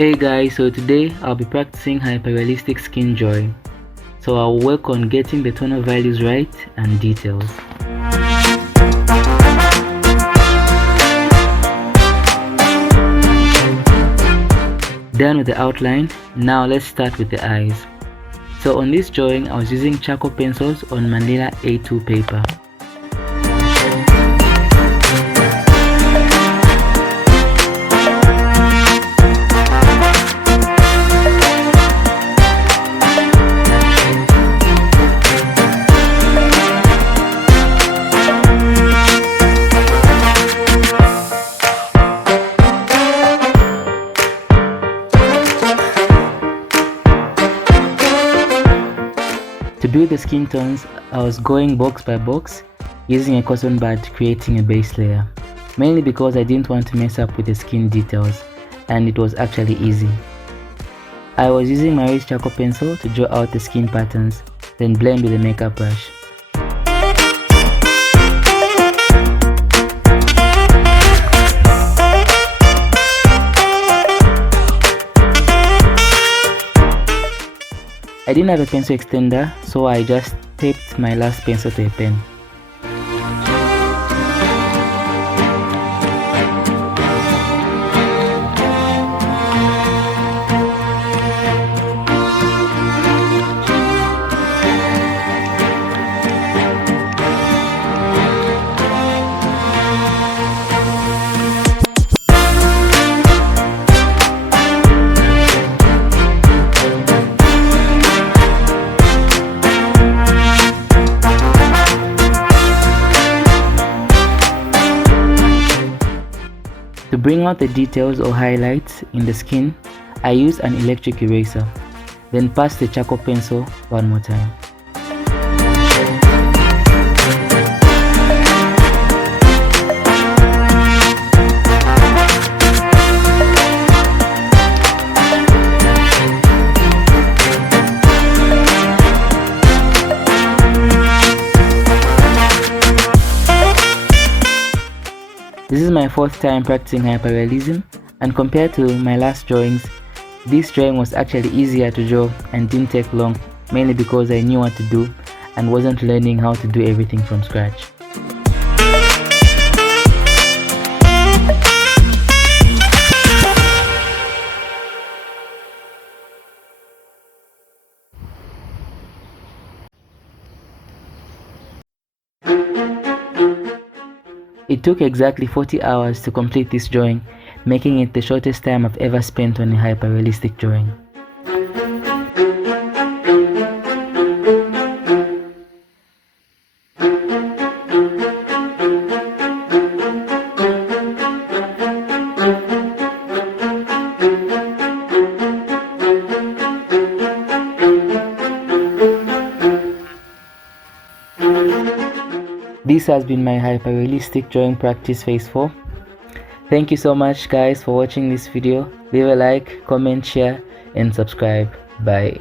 Hey guys, so today I'll be practicing hyperrealistic skin drawing. So I'll work on getting the tonal values right and details. Done with the outline, now let's start with the eyes. So on this drawing I was using charcoal pencils on manila A2 paper. To build the skin tones, I was going box by box, using a cotton bud, creating a base layer, mainly because I didn't want to mess up with the skin details, and it was actually easy. I was using my raised charcoal pencil to draw out the skin patterns, then blend with a makeup brush. I didn't have a pencil extender, so I just taped my last pencil to a pen. To bring out the details or highlights in the skin, I use an electric eraser, then pass the charcoal pencil one more time. This is my fourth time practicing hyperrealism, and compared to my last drawings, this drawing was actually easier to draw and didn't take long, mainly because I knew what to do and wasn't learning how to do everything from scratch. It took exactly 40 hours to complete this drawing, making it the shortest time I've ever spent on a hyperrealistic drawing. This has been my hyperrealistic drawing practice phase 4. Thank you so much guys for watching this video. Leave a like, comment, share and subscribe. Bye.